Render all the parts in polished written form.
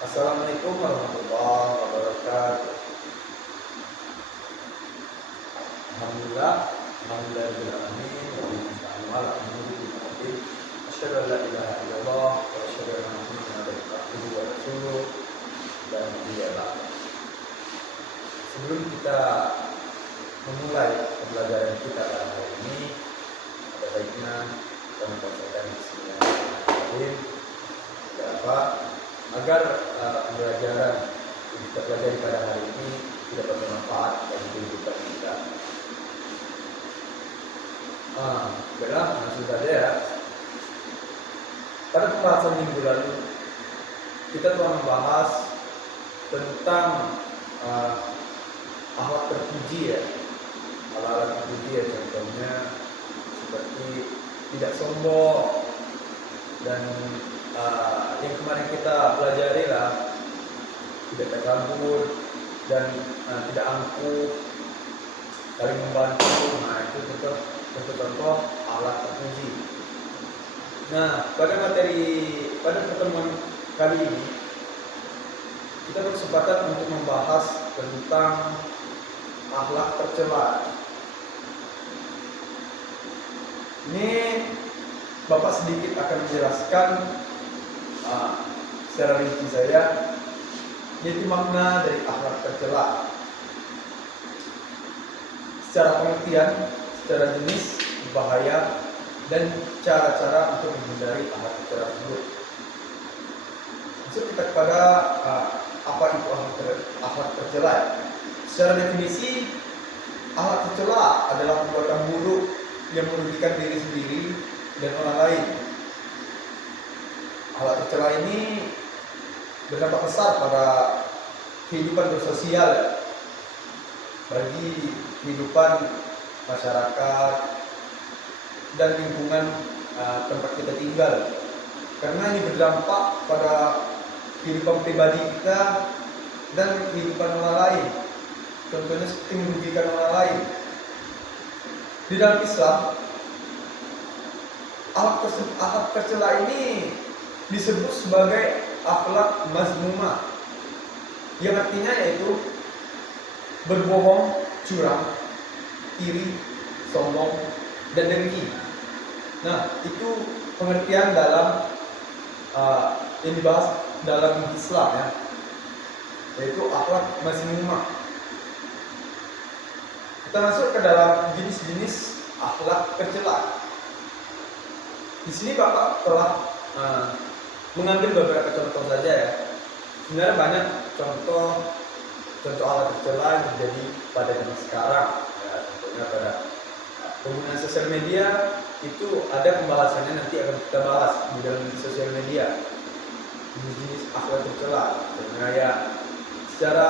Assalamualaikum warahmatullahi wabarakatuh. Alhamdulillah, alhamdulillahirobbilalamin, wa bihi nasta'in ala umuri din. Asyhadu an la ilaha illallah wa asyhadu anna Muhammadan abduhu wa rasuluh. Dan ba'd. Sebelum kita memulai pembelajaran kita pada hari ini, ada baiknya kita membacakan bismillahirrahmanirrahim. Agar pembelajaran yang kita pelajari pada hari ini tidak bermanfaat bagi kehidupan kita. Baiklah, langsung saja ya. Pada pembahasan minggu lalu kita telah membahas tentang akhlak terpuji ya. Akhlak terpuji ya, contohnya seperti tidak sombong dan yang kemarin kita pelajari lah, tidak takabur dan tidak angkuh, saling membantu. Nah, itu contoh akhlak terpuji. Nah, pada pertemuan kali ini kita berkesempatan untuk membahas tentang akhlak tercela. Ini Bapak sedikit akan menjelaskan secara rinci saya, yaitu makna dari akhlak tercela secara pengertian, secara jenis, bahaya, dan cara-cara untuk menghindari akhlak tercela tersebut. Masuk kita kepada apa itu akhlak tercela. Secara definisi, akhlak tercela adalah perbuatan buruk yang merugikan diri sendiri dan orang lain. Akhlak tercela ini berdampak besar pada kehidupan bersosial bagi kehidupan masyarakat dan lingkungan tempat kita tinggal, karena ini berdampak pada kehidupan pribadi kita dan kehidupan orang lain. Contohnya seperti merugikan orang lain. Di dalam Islam, akhlak tercela ini disebut sebagai akhlak mazmumah, yang artinya yaitu berbohong, curang, iri, sombong, dan dengki. Nah, itu pengertian dalam yang dibahas dalam Islam ya, yaitu akhlak mazmumah. Kita masuk ke dalam jenis-jenis akhlak tercela. Di sini Bapak telah mengambil beberapa contoh saja ya. Sebenarnya banyak contoh akhlak tercela yang terjadi pada zaman sekarang. Ya, contohnya pada penggunaan sosial media, itu ada pembahasannya, nanti akan kita bahas di dalam sosial media. Jenis akhlak tercela. Contohnya ya, secara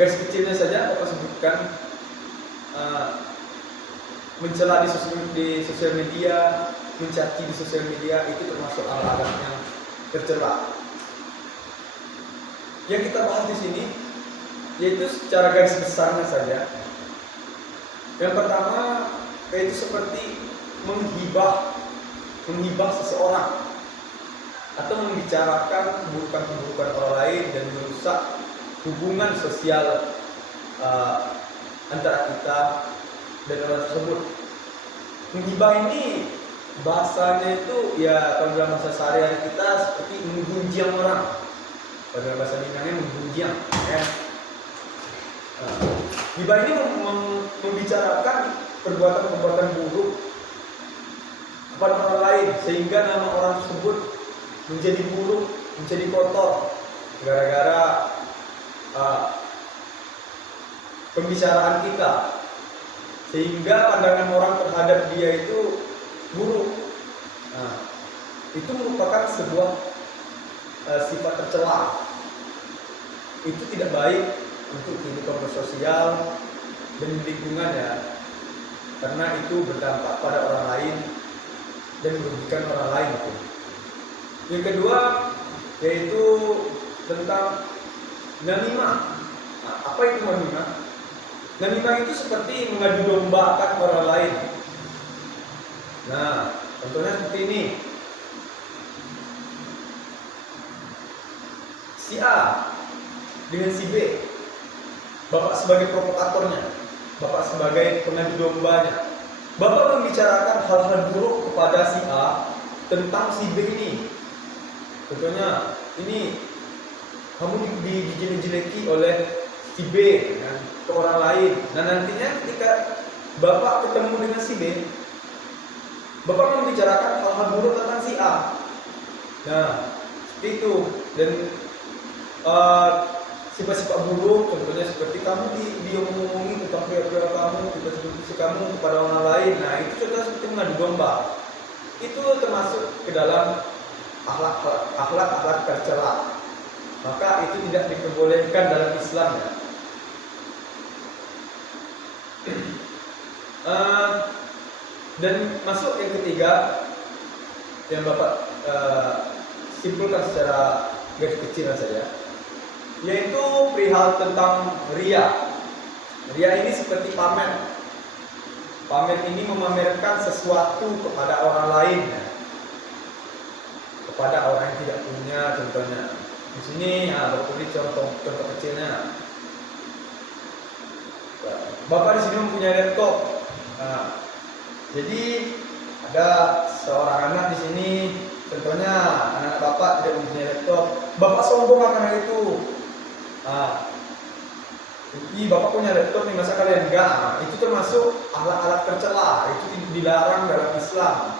garis kecilnya saja Bapak sebutkan, mencela di sosial media, mencaci di sosial media, itu termasuk akhlak yang tercela. Yang kita bahas di sini yaitu secara garis besarnya saja. Yang pertama yaitu seperti menghibah seseorang atau membicarakan keburukan orang lain dan merusak hubungan sosial antara kita dan orang tersebut. Menghibah ini bahasanya itu ya, kalau dalam bahasa sehari-hari kita seperti menggunjing orang. Pada bahasa Minangnya menggunjing ya. Hibah ini membicarakan perbuatan-perbuatan buruk kepada orang lain, sehingga nama orang tersebut menjadi buruk, menjadi kotor gara-gara pembicaraan kita, sehingga pandangan orang terhadap dia itu buruk. Nah, itu merupakan sebuah sifat tercela. Itu tidak baik untuk kehidupan bersosial dan lingkungan ya, karena itu berdampak pada orang lain dan merugikan orang lain. Yang kedua yaitu tentang namimah. Nah, apa itu namimah? Namimah itu seperti mengadu dombakan orang lain. Nah, contohnya seperti ini. si A dengan si B, bapak sebagai provokatornya, bapak sebagai pengadu dombanya, bapak membicarakan hal-hal buruk kepada si A tentang si B ini. Contohnya, ini kamu dijelek-jeleki oleh si B kan, ke orang lain. Nah nantinya ketika bapak ketemu dengan si B, bapak membicarakan hal-hal buruk tentang si A. Nah seperti itu. Dan sifat-sifat buruk, contohnya seperti kamu diomong-omongin tentang pria-pria kamu, seperti kamu kepada orang lain. Nah itu contohnya seperti mengadu domba. Itu termasuk ke dalam akhlak tercela. Maka itu tidak diperbolehkan dalam Islam ya. Dan masuk yang ketiga yang Bapak simpulkan secara garis kecil saja, yaitu perihal tentang ria. Ria ini seperti pamer. Pamer ini memamerkan sesuatu kepada orang lain ya. Kepada orang yang tidak punya, contohnya di sini ya, Bapak beri contoh kecilnya. Bapak di sini mempunyai laptop. Nah, jadi ada seorang anak di sini, contohnya anak Bapak tidak mempunyai laptop. Bapak sombong akan hal itu. Nah, Bapak punya laptop nih, masa kalian enggak? Nah, itu termasuk alat-alat tercela. Itu dilarang dalam Islam.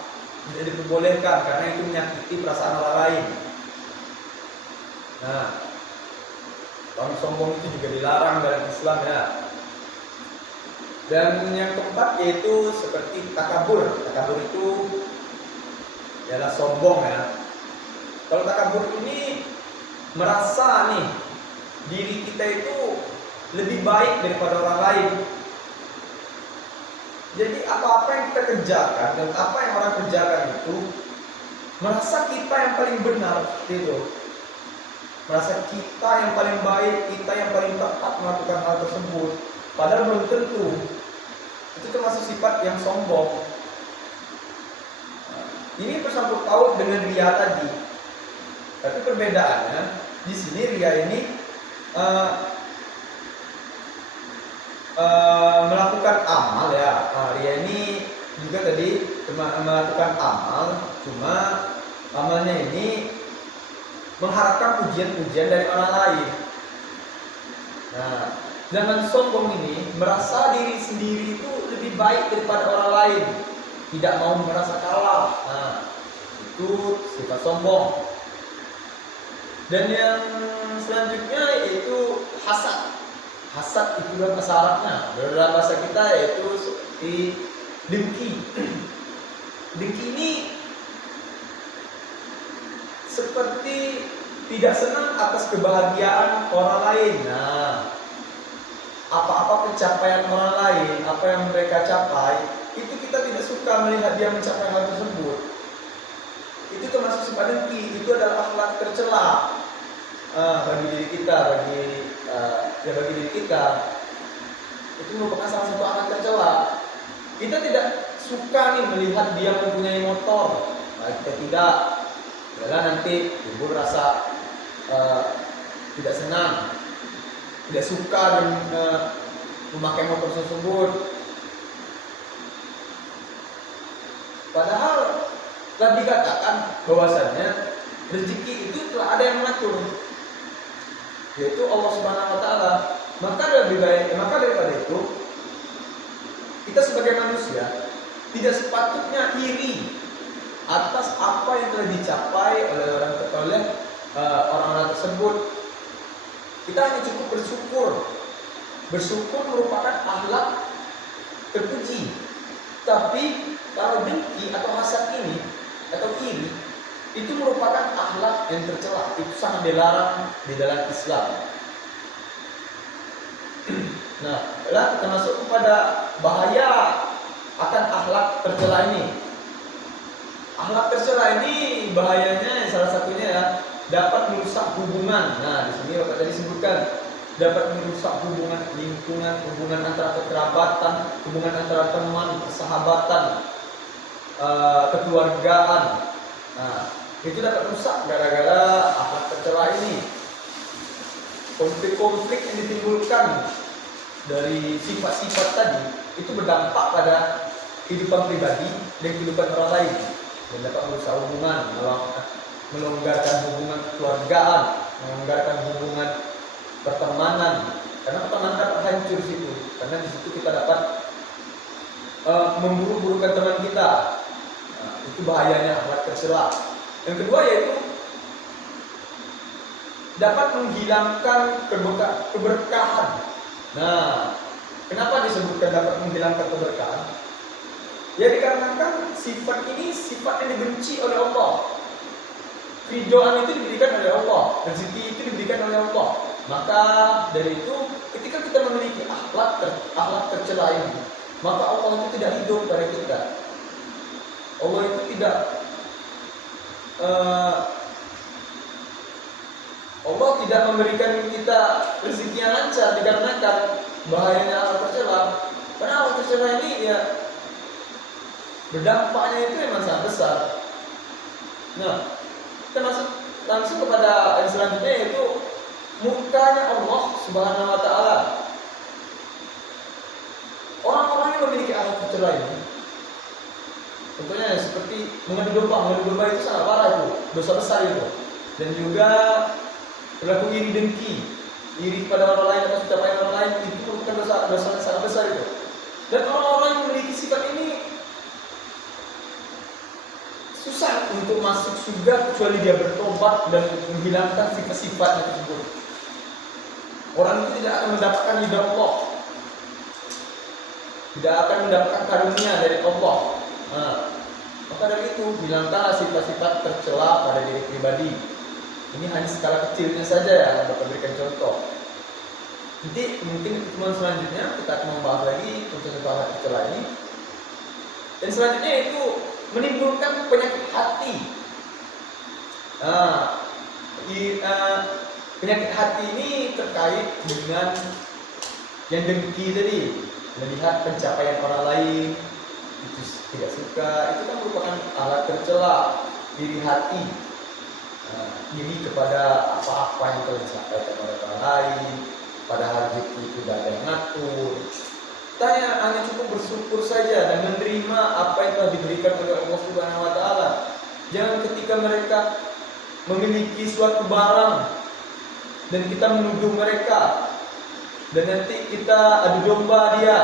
Tidak diperbolehkan karena itu menyakiti perasaan orang lain. Nah, orang sombong itu juga dilarang dalam Islam ya. Dan yang keempat yaitu seperti takabur. Takabur itu ialah sombong ya. Kalau takabur ini merasa nih diri kita itu lebih baik daripada orang lain. Jadi apa-apa yang kita kerjakan dan apa yang orang kerjakan itu merasa kita yang paling benar gitu. Merasa kita yang paling baik, kita yang paling tepat melakukan hal tersebut. Padahal belum tentu. Itu termasuk sifat yang sombong. Ini bersangkut paut dengan ria tadi. Tapi perbedaannya di sini ria ini melakukan amal ya. Ria ini juga tadi melakukan amal, cuma amalnya ini mengharapkan pujian-pujian dari orang lain. Nah, jangan sombong ini merasa diri sendiri itu lebih baik daripada orang lain, tidak mau merasa kalah. Nah, itu sifat sombong. Dan yang selanjutnya yaitu hasad. Hasad itu dalam bahasa Arabnya, dalam bahasa kita yaitu seperti dengki. Dengki ini seperti tidak senang atas kebahagiaan orang lain. Nah, apa-apa pencapaian orang lain, apa yang mereka capai, itu kita tidak suka melihat dia mencapai hal tersebut. Itu termasuk sifat dengki. Itu adalah akhlak tercela bagi diri kita, bagi diri kita. Itu merupakan salah satu akhlak tercela. Kita tidak suka nih melihat dia mempunyai motor. Nah, kita tidak. Adalah nanti timbul rasa tidak senang, tidak suka dan memakai motor tersebut. Padahal telah dikatakan bahwasannya rezeki itu telah ada yang mengatur, yaitu Allah Subhanahu Wa Taala. Maka daripada itu kita sebagai manusia tidak sepatutnya iri atas apa yang telah dicapai oleh orang-orang tersebut. Kita hanya cukup bersyukur. Bersyukur merupakan akhlak terpuji. Tapi kalau dengki atau hasad ini atau iri itu merupakan akhlak yang tercela. Itu sangat dilarang di dalam Islam. Nah, kita masuk kepada bahaya akan akhlak tercela ini. Akhlak tercela ini bahayanya salah satunya ya, dapat merusak hubungan. Nah, di sini Bapak tadi sebutkan dapat merusak hubungan lingkungan, hubungan antara kekerabatan, hubungan antara teman, persahabatan, kekeluargaan. Nah, itu dapat rusak gara-gara akhlak tercela ini. konflik-konflik yang ditimbulkan dari sifat-sifat tadi itu berdampak pada kehidupan pribadi dan kehidupan orang lain, dan dapat merusak hubungan, melonggarkan hubungan keluargaan, melonggarkan hubungan pertemanan, karena pertemanan dapat hancur di situ, karena di situ kita dapat memburuk-burukkan teman kita. Nah, itu bahayanya akhlak tercela. Yang kedua yaitu dapat menghilangkan keberkahan. Nah, kenapa disebutkan dapat menghilangkan keberkahan? Ya dikarenakan sifat ini sifat yang dibenci oleh Allah. Ridhoan itu diberikan oleh Allah, rezeki itu diberikan oleh Allah. Maka dari itu ketika kita memiliki akhlak tercela ini, maka Allah itu tidak ridho pada kita. Allah itu tidak Allah tidak memberikan kita rezeki yang lancar dikarenakan bahayanya akhlak tercela. Karena akhlak tercela ini ya berdampaknya itu memang sangat besar. Nah, kita masuk langsung kepada yang selanjutnya yaitu murkanya Allah Subhanahu wa taala. Orang-orang yang memiliki akhlak tercela ini, contohnya seperti mengadu domba itu sangat parah itu, dosa besar itu. Dan juga berlaku iri dengki, iri pada orang lain atau pencapaian orang lain, itu merupakan dosa yang sangat besar itu. Dan orang-orang yang memiliki sifat ini susah untuk masuk surga kecuali dia bertobat dan menghilangkan sifat-sifatnya tersebut. Orang itu tidak akan mendapatkan ridha Allah, tidak akan mendapatkan karunia dari Allah. Nah, maka dari itu hilangkanlah sifat-sifat tercela pada diri pribadi. Ini hanya skala kecilnya saja ya, yang Bapak berikan contoh. Nanti mungkin pertemuan selanjutnya kita akan membahas lagi tentang akhlak tercela ini. Dan selanjutnya itu menimbulkan penyakit hati. Penyakit hati ini terkait dengan yang dengki tadi, melihat pencapaian orang lain itu tidak suka, itu kan merupakan akhlak tercela, iri hati, iri kepada apa-apa yang telah disampaikan oleh orang lain, padahal rezeki itu tidak ada yang ngatur. Kita hanya cukup bersyukur saja dan menerima apa yang telah diberikan oleh Allah Subhanahu wa taala. Jangan ketika mereka memiliki suatu barang dan kita menuduh mereka dan nanti kita adu domba dia.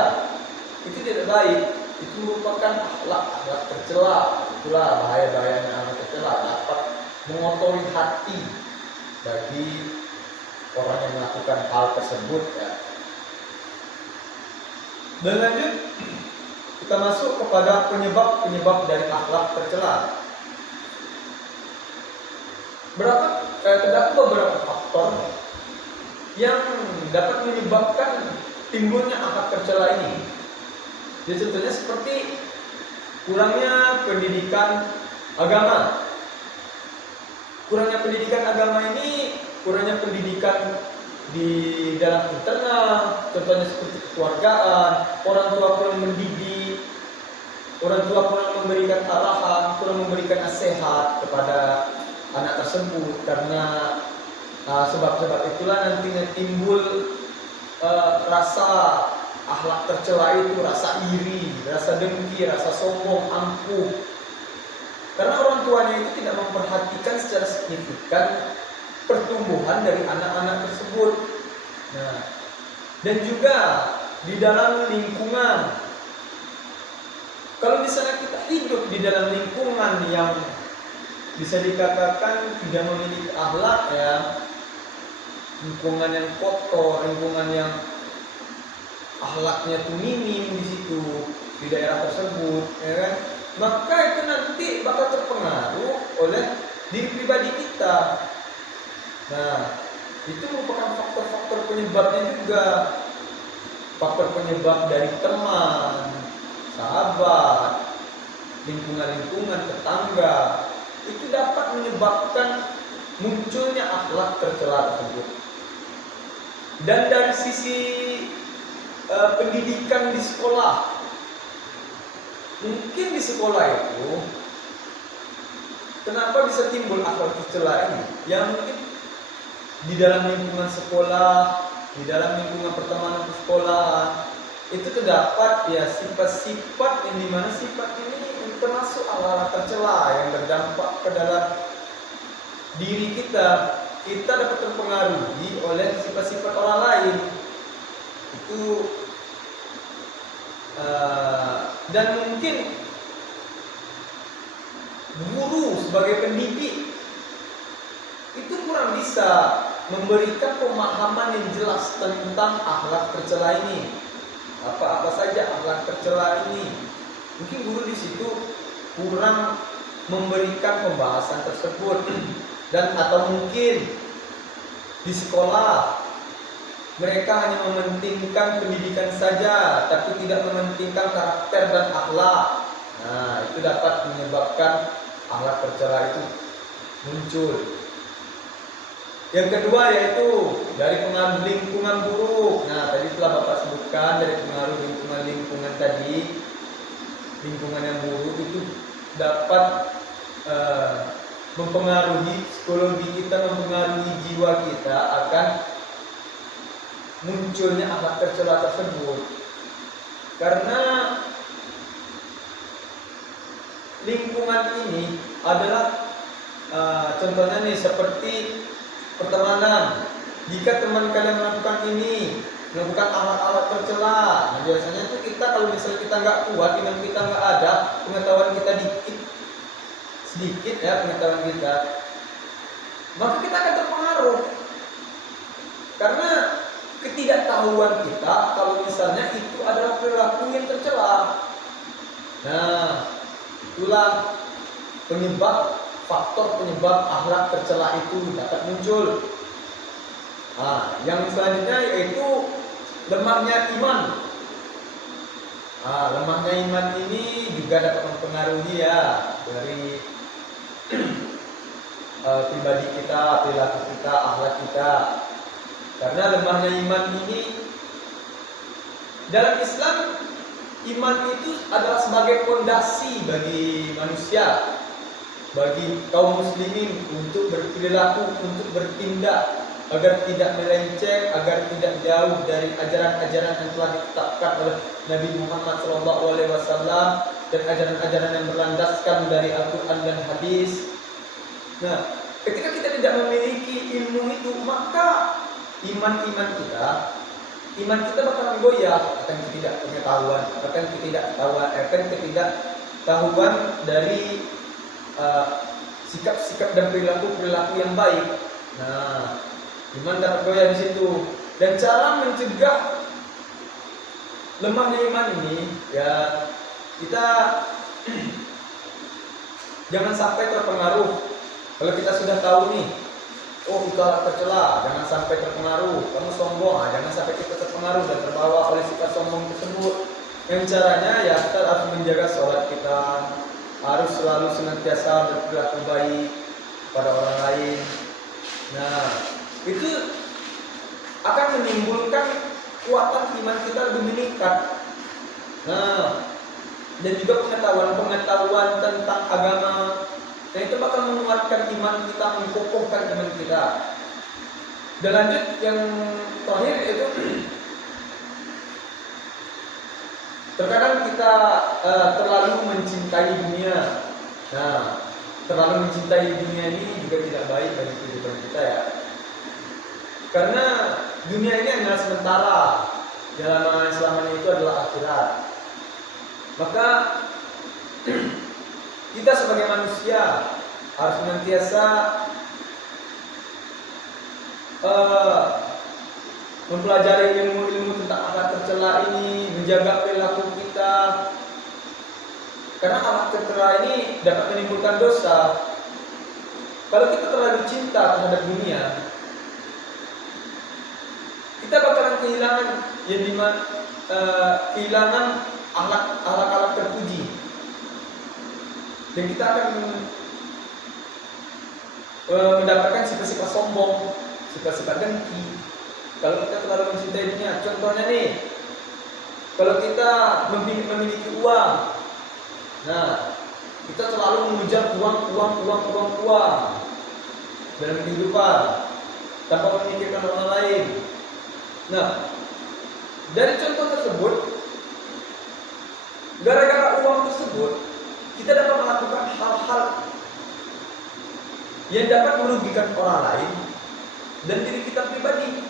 Itu tidak baik. Itu merupakan akhlak tercela. Itulah bahaya-bahayanya akhlak tercela, dapat mengotori hati bagi orang yang melakukan hal tersebut ya. Dan lanjut kita masuk kepada penyebab dari akhlak tercela. Terdapat beberapa faktor yang dapat menyebabkan timbulnya akhlak tercela ini. Jadi contohnya seperti kurangnya pendidikan agama. Kurangnya pendidikan agama ini, kurangnya pendidikan di dalam internal, contohnya seperti kekeluargaan, orang tua kurang mendidik, orang tua kurang memberikan arahan, kurang memberikan nasihat kepada anak tersebut. Karena sebab-sebab itulah nantinya timbul rasa akhlak tercela itu, rasa iri, rasa dengki, rasa sombong, angkuh. Karena orang tuanya itu tidak memperhatikan secara signifikan pertumbuhan dari anak-anak tersebut. Nah, dan juga di dalam lingkungan. Kalau misalnya kita hidup di dalam lingkungan yang bisa dikatakan tidak memiliki akhlak ya, lingkungan yang kotor, lingkungan yang akhlaknya tuh minim di situ, di daerah tersebut, ya kan? Maka itu nanti bakal terpengaruh oleh diri pribadi kita. Nah, itu merupakan faktor-faktor penyebabnya juga. Faktor penyebab dari teman, sahabat, lingkungan-lingkungan tetangga, itu dapat menyebabkan munculnya akhlak tercela tersebut. Dan dari sisi pendidikan di sekolah, mungkin di sekolah itu kenapa bisa timbul akhlak tercela ini? Ya mungkin di dalam lingkungan sekolah, di dalam lingkungan pertemanan persekolahan, itu terdapat ya sifat-sifat yang dimana sifat ini termasuk hal-hal tercela yang berdampak ke dalam diri kita. Kita dapat terpengaruhi oleh sifat-sifat orang lain itu, dan mungkin guru sebagai pendidik itu kurang bisa memberikan pemahaman yang jelas tentang akhlak tercela ini. Apa saja akhlak tercela ini? Mungkin guru di situ kurang memberikan pembahasan tersebut, dan atau mungkin di sekolah mereka hanya mementingkan pendidikan saja, tapi tidak mementingkan karakter dan akhlak. Nah, itu dapat menyebabkan akhlak tercela itu muncul. Yang kedua yaitu dari pengaruh lingkungan buruk. Nah, tadi telah Bapak sebutkan dari pengaruh lingkungan tadi, lingkungan yang buruk itu dapat mempengaruhi psikologi kita, mempengaruhi jiwa kita akan munculnya akhlak tercela tersebut. Karena lingkungan ini adalah contohnya nih seperti pertemanan. Jika teman kalian melakukan ini, melakukan akhlak-akhlak tercela, nah biasanya itu kita kalau misalnya kita nggak kuat, iman kita nggak ada, pengetahuan kita sedikit ya pengetahuan kita, maka kita akan terpengaruh. Karena ketidaktahuan kita kalau misalnya itu adalah perilaku yang tercela. Nah, itulah faktor penyebab akhlak tercela itu dapat muncul. Nah, yang selanjutnya yaitu lemahnya iman. Lemahnya iman ini juga dapat mempengaruhi ya dari pribadi kita, perilaku kita, akhlak kita. Karena lemahnya iman ini dalam Islam, iman itu adalah sebagai fondasi bagi manusia, bagi kaum muslimin untuk berperilaku, untuk bertindak agar tidak melenceng, agar tidak jauh dari ajaran-ajaran yang telah ditetapkan oleh Nabi Muhammad SAW dan ajaran-ajaran yang berlandaskan dari Al-Quran dan Hadis. Nah, ketika kita tidak memiliki ilmu itu, maka iman kita bakalan goyah akan ketidakpengetahuan, akan ketidaktahuan dari sikap-sikap dan perilaku yang baik. Nah, iman dapat goyah di situ. Dan cara mencegah lemahnya iman ini, ya kita jangan sampai terpengaruh. Kalau kita sudah tahu nih, oh itu akhlak tercela, jangan sampai terpengaruh. Kamu sombong, jangan sampai kita terpengaruh dan terbawa oleh sifat sombong tersebut. Yang caranya ya kita harus menjaga sholat kita, harus selalu senantiasa berperilaku baik pada orang lain. Nah, itu akan menimbulkan kekuatan iman kita lebih meningkat. Nah, dan juga pengetahuan tentang agama. Nah, itu bakal menguatkan iman kita, menkokohkan iman kita. Dan lanjut yang terakhir itu terkadang kita terlalu mencintai dunia. Nah, terlalu mencintai dunia ini juga tidak baik bagi kehidupan kita ya. Karena dunia ini adalah sementara, jalan selamanya itu adalah akhirat. Maka kita sebagai manusia harus senantiasa mempelajari ilmu-ilmu tentang akhlak tercela ini, menjaga perilaku kita. Karena akhlak tercela ini dapat menimbulkan dosa. Kalau kita terlalu cinta terhadap dunia, kita bakalan kehilangan akhlak terpuji, dan kita akan mendapatkan sifat-sifat sombong, sifat-sifat dengki. Kalau kita terlalu mencintai dunia, contohnya nih, kalau kita memiliki uang, nah kita selalu mengejar uang dalam kehidupan. tanpa memikirkan orang lain. Nah, dari contoh tersebut, gara-gara uang tersebut, kita dapat melakukan hal-hal yang dapat merugikan orang lain dan diri kita pribadi,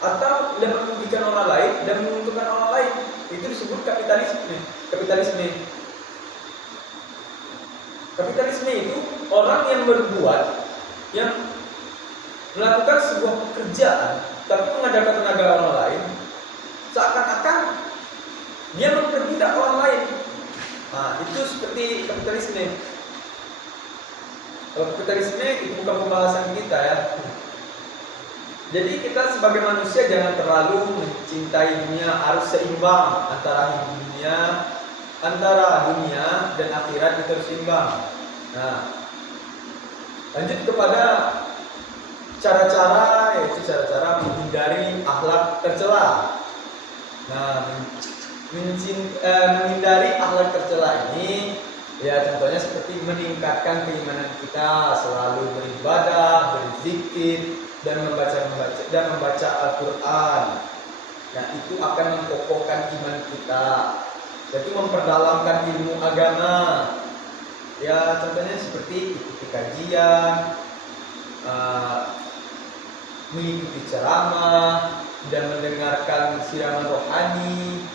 atau dapat merugikan orang lain dan menguntungkan orang lain. Itu disebut kapitalisme. Kapitalisme itu orang yang berbuat, yang melakukan sebuah pekerjaan tapi mengandalkan tenaga orang lain, seakan-akan dia memperbudak orang lain. Nah, itu seperti kapitalisme. Kalau kapitalisme itu bukan pembahasan kita ya. Jadi kita sebagai manusia jangan terlalu mencintai dunia, harus seimbang antara dunia dan akhirat, itu harus seimbang. Nah, lanjut kepada cara-cara menghindari akhlak tercela. Nah, menghindari akhlak tercela ini ya contohnya seperti meningkatkan keimanan kita, selalu beribadah, berzikir dan membaca Al-Qur'an. Nah, itu akan menkokohkan iman kita. Jadi memperdalamkan ilmu agama. Ya contohnya seperti ikuti kajian, mengikuti ceramah dan mendengarkan siraman rohani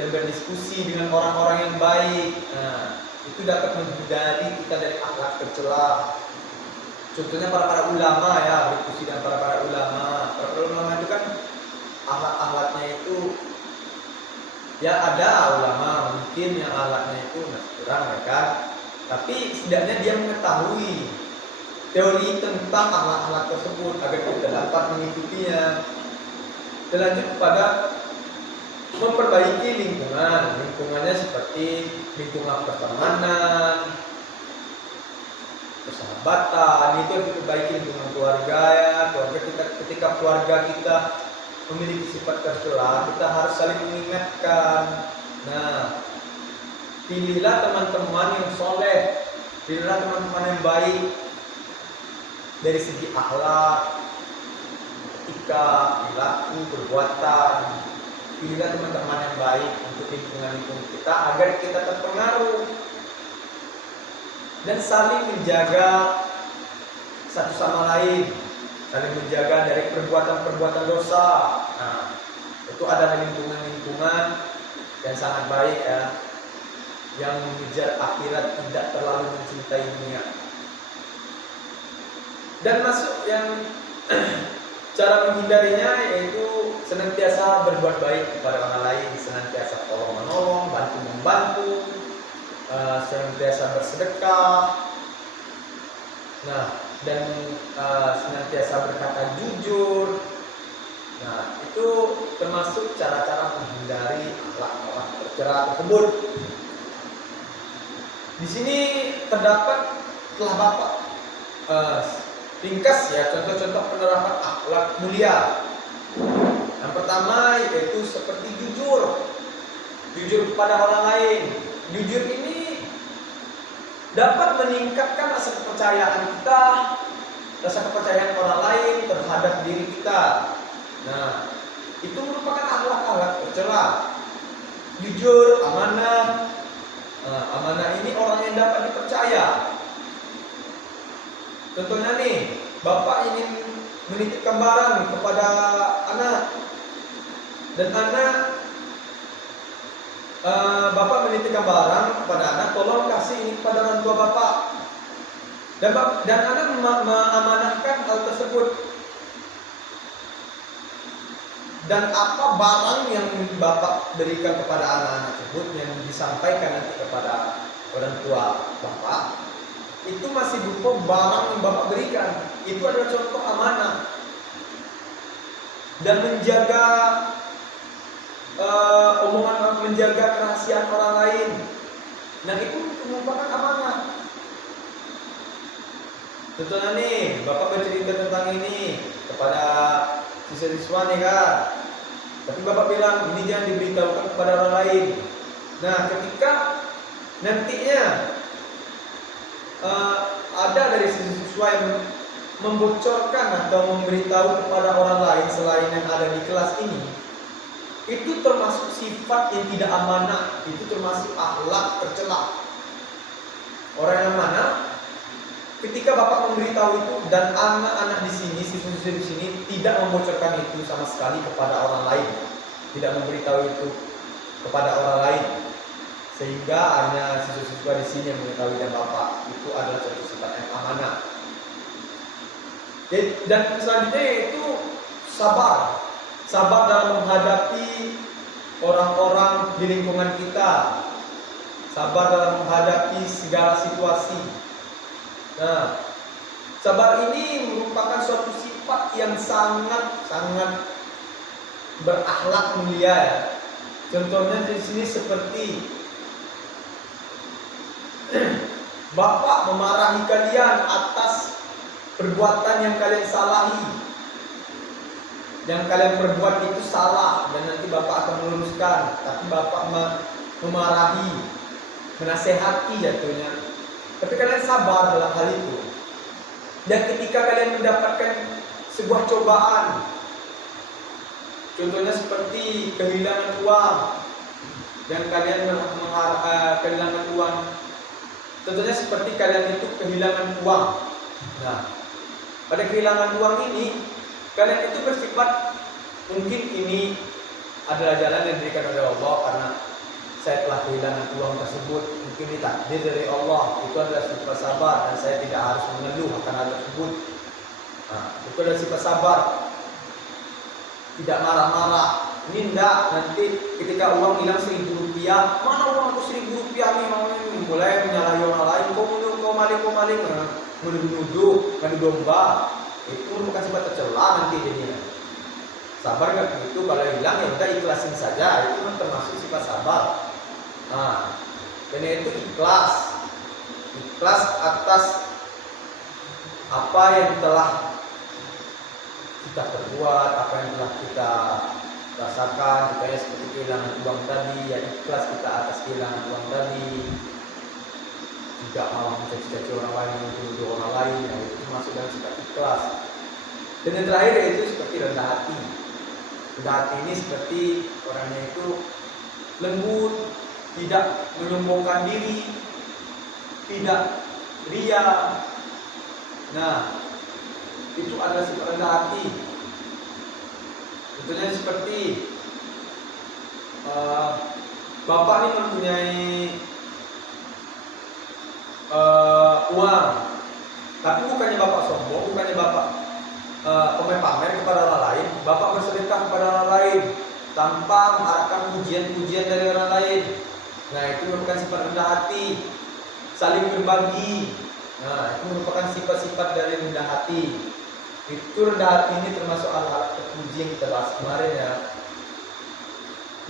dan berdiskusi dengan orang-orang yang baik. Nah, itu dapat menghindari kita dari akhlak tercela. Contohnya para ulama ya, berdiskusi dengan para ulama. Para ulama itu kan akhlak-akhlaknya itu ya ada ulama mungkin yang akhlaknya itu masih kurang ya kan. Tapi setidaknya dia mengetahui teori tentang akhlak-akhlak tersebut agar kita dapat mengikutinya. Dan lanjut kepada memperbaiki lingkungannya seperti lingkungan pertemanan, persahabatan, itu diperbaiki lingkungan keluarga ya. Ketika keluarga kita memiliki sifat tercela, kita harus saling mengingatkan. Nah, pilihlah teman-teman yang soleh, pilihlah teman-teman yang baik dari segi akhlak, etika, perilaku, perbuatan. Pilihlah teman-teman yang baik untuk lingkungan kita agar kita terpengaruh dan saling menjaga satu sama lain, saling menjaga dari perbuatan-perbuatan dosa. Nah, itu adalah lingkungan yang sangat baik ya, yang mengejar akhirat, tidak terlalu mencintai dunia. Dan masuk yang cara menghindarinya yaitu senantiasa berbuat baik kepada orang lain, senantiasa tolong menolong, bantu membantu, senantiasa bersedekah. Nah, dan senantiasa berkata jujur. Nah, itu termasuk cara-cara menghindari akhlak tercela tersebut. Di sini terdapat telah Bapak ringkas ya contoh-contoh penerapan akhlak mulia. Yang pertama yaitu seperti jujur kepada orang lain. Jujur ini dapat meningkatkan rasa kepercayaan kita, rasa kepercayaan orang lain terhadap diri kita. Nah, itu merupakan akhlak tercela. Jujur, amanah. Amanah ini orang yang dapat dipercaya. Contohnya nih, bapak ingin menitipkan barang kepada anak, dan anak bapak menitipkan barang kepada anak, tolong kasih ini kepada orang tua bapak. Dan anak mengamanahkan hal tersebut. Dan apa barang yang bapak berikan kepada anak-anak tersebut yang disampaikan nanti kepada orang tua bapak, itu masih berupa barang yang bapak berikan. Itu adalah contoh amanah. Dan menjaga menjaga kerahasiaan orang lain. Nah, itu merupakan amanah. Contohnya nih, bapak bercerita tentang ini kepada siswa-siswa nih kan. Tapi bapak bilang ini jangan diberitahukan kepada orang lain. Nah, ketika nantinya ada dari siswa yang membocorkan atau memberitahu kepada orang lain selain yang ada di kelas ini, itu termasuk sifat yang tidak amanah, itu termasuk akhlak tercela. Orang yang mana ketika Bapak memberitahu itu dan anak-anak di sini, siswa-siswa di sini tidak membocorkan itu sama sekali kepada orang lain, tidak memberitahu itu kepada orang lain, sehingga hanya siswa-siswa di sini yang mengetahui dan Bapak, itu adalah suatu sifat yang amanah. Dan selanjutnya yaitu sabar dalam menghadapi orang-orang di lingkungan kita, sabar dalam menghadapi segala situasi. Nah, sabar ini merupakan suatu sifat yang sangat berakhlak mulia ya. Contohnya di sini seperti Bapak memarahi kalian atas perbuatan yang kalian salahi, yang kalian perbuat itu salah, dan nanti Bapak akan meluruskan, tapi Bapak memarahi, menasehati jatuhnya. Tapi kalian sabar dalam hal itu. Dan ketika kalian mendapatkan sebuah cobaan, contohnya seperti kehilangan uang, dan kalian kehilangan uang, contohnya seperti kalian itu kehilangan uang. Nah, pada kehilangan uang ini, kalian itu bersifat, mungkin ini adalah jalan yang diberikan oleh Allah karena saya telah kehilangan uang tersebut, mungkin ini takdir dari Allah, itu adalah sifat sabar dan saya tidak harus mengeluh akan hal tersebut. Nah, itu adalah sifat sabar, tidak marah-marah. Ini enggak, nanti ketika uang hilang 1.000 rupiah, mana uang aku 1.000 rupiah nih, mulai menyalahi orang lain, kau maling, menuduh, ngadu domba, itu merupakan sifat tercela nanti jadinya. Sabar nggak begitu, kalau hilang ya udah ikhlasin saja, itu termasuk sifat sabar. Nah, dan itu ikhlas atas apa yang telah kita perbuat, apa yang telah kita rasakan. Supaya seperti kehilangan uang tadi, ya ikhlas kita atas kehilangan uang tadi, tidak malah mencaci-caci orang lain, menuduh orang lain, ya itu masuk dalam sifat ikhlas. Dan yang terakhir yaitu seperti rendah hati. Rendah hati ini seperti orangnya itu lembut, tidak menyombongkan diri, tidak ria. Nah, itu adalah sifat rendah hati. Contohnya seperti Bapak ini mempunyai uang, tapi bukannya Bapak sombong, bukannya Bapak pamer kepada orang lain, Bapak bersedekah kepada orang lain tanpa mengharapkan pujian-pujian dari orang lain. Nah, itu merupakan sifat rendah hati. Saling berbagi, nah itu merupakan sifat-sifat dari rendah hati. Itu rendah hati ini termasuk hal-hal terpuji yang kita bahas kemarin ya.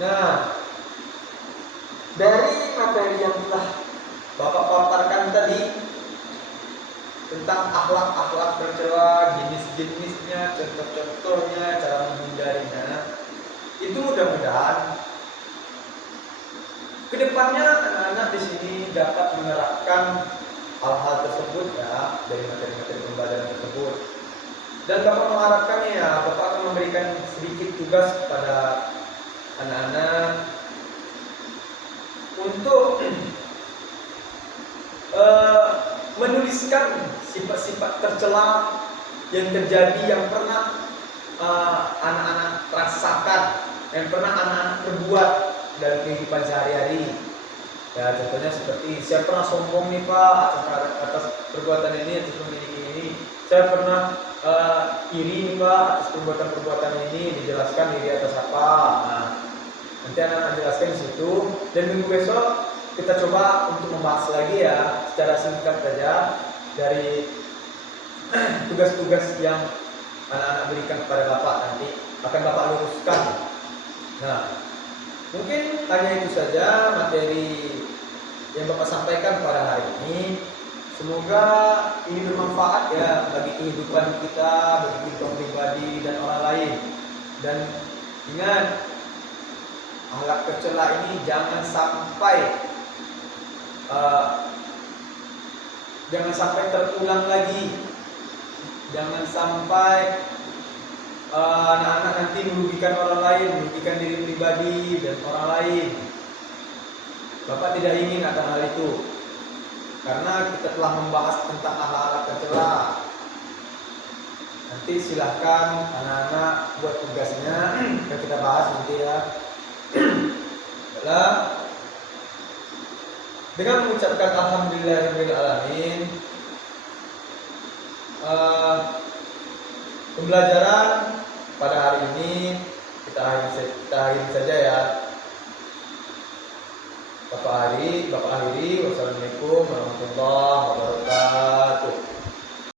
Nah, dari materi yang telah Bapak paparkan tadi tentang akhlak-akhlak tercela, jenis-jenisnya, contoh-contohnya, cara menghindarinya, itu mudah-mudahan kedepannya anak-anak di sini dapat menerapkan hal-hal tersebut ya, dari materi-materi pembelajaran tersebut. Dan Bapak mengharapkannya ya, Bapak akan memberikan sedikit tugas kepada anak-anak untuk menuliskan sifat-sifat tercela yang terjadi, yang pernah anak-anak rasakan, yang pernah anak-anak perbuat dalam kehidupan sehari-hari. Ya, contohnya seperti saya pernah sombong nih Pak atas perbuatan ini, atas memiliki ini. Saya pernah iri nih Pak atas perbuatan-perbuatan ini, dijelaskan iri atas apa. Nah, nanti anak-anak jelaskan di situ. Dan minggu besok kita coba untuk membahas lagi ya, secara singkat saja dari tugas-tugas yang anak-anak berikan kepada Bapak, nanti akan Bapak luruskan. Nah, mungkin hanya itu saja materi yang Bapak sampaikan pada hari ini. Semoga ini bermanfaat ya bagi kehidupan kita, bagi kehidupan pribadi dan orang lain. Dan ingat, akhlak tercela ini jangan sampai terulang lagi. Jangan sampai anak-anak nanti merugikan orang lain, merugikan diri pribadi dan orang lain. Bapak tidak ingin akan hal itu, karena kita telah membahas tentang akhlak tercela. Nanti silahkan anak-anak buat tugasnya yang kita bahas nanti ya. Adalah dengan mengucapkan alhamdulillahirabbil alamin, pembelajaran pada hari ini kita akhiri saja ya. Bapak akhiri. Wassalamualaikum warahmatullahi wabarakatuh.